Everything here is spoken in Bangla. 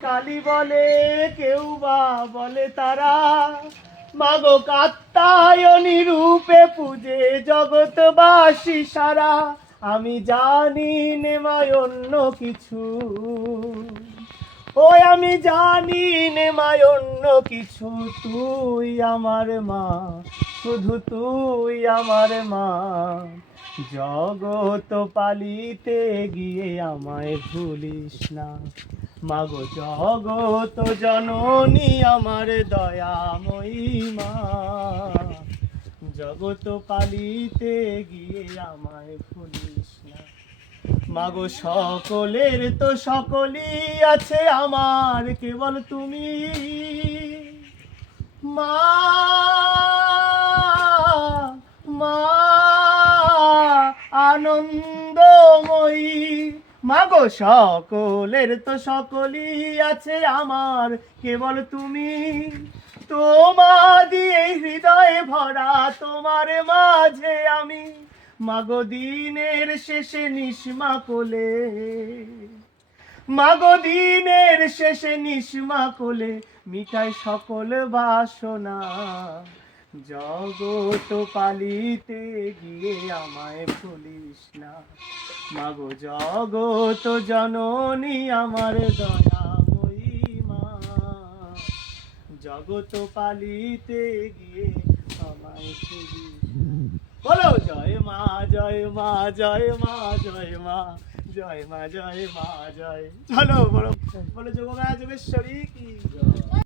কালী বলে কেউ বা বলে তারা, মাগো কাত্যায়নী রূপে পূজে জগৎবাসী সারা। আমি জানি নেমায় অন্য কিছু, ওই আমি জানি নেমায় অন্য কিছু। তুই আমার মা, শুধু তুই আমার মা। জগৎ পালিতে গিয়ে আমায় ভুলিস না, মাগো জগৎ জননী আমার দয়াময়ী মা। জগৎ পালিতে গিয়ে আমায় ভুলিস না, মাগো সকলের তো সকলই আছে, আমার কেবল তুমি মা। মা আনন্দময়ী, মাগো সকলের তো সকলই আছে, আমার কেবল তুমি। তোমাদি এই হৃদয়ে ভরা, তোমার মাঝে আমি, মাগো দিনের শেষে নিশমা কোলে, মাগো দিনের শেষে নিশমা কোলে মিটাই সকল বাসনা। জগৎ পালিতে গিয়ে আমায় ভুলিস না, মাগো জগৎ জননী আমার দয়াময়ী মা। জগৎ পালিতে গিয়ে আমায় ভুলিস না। বলো জয় মা, জয় মা, জয় মা, জয় মা, জয় মা, জয় মা, জয়। চলো বলো, বলো যোগমায়া যোগেশ্বরী কি।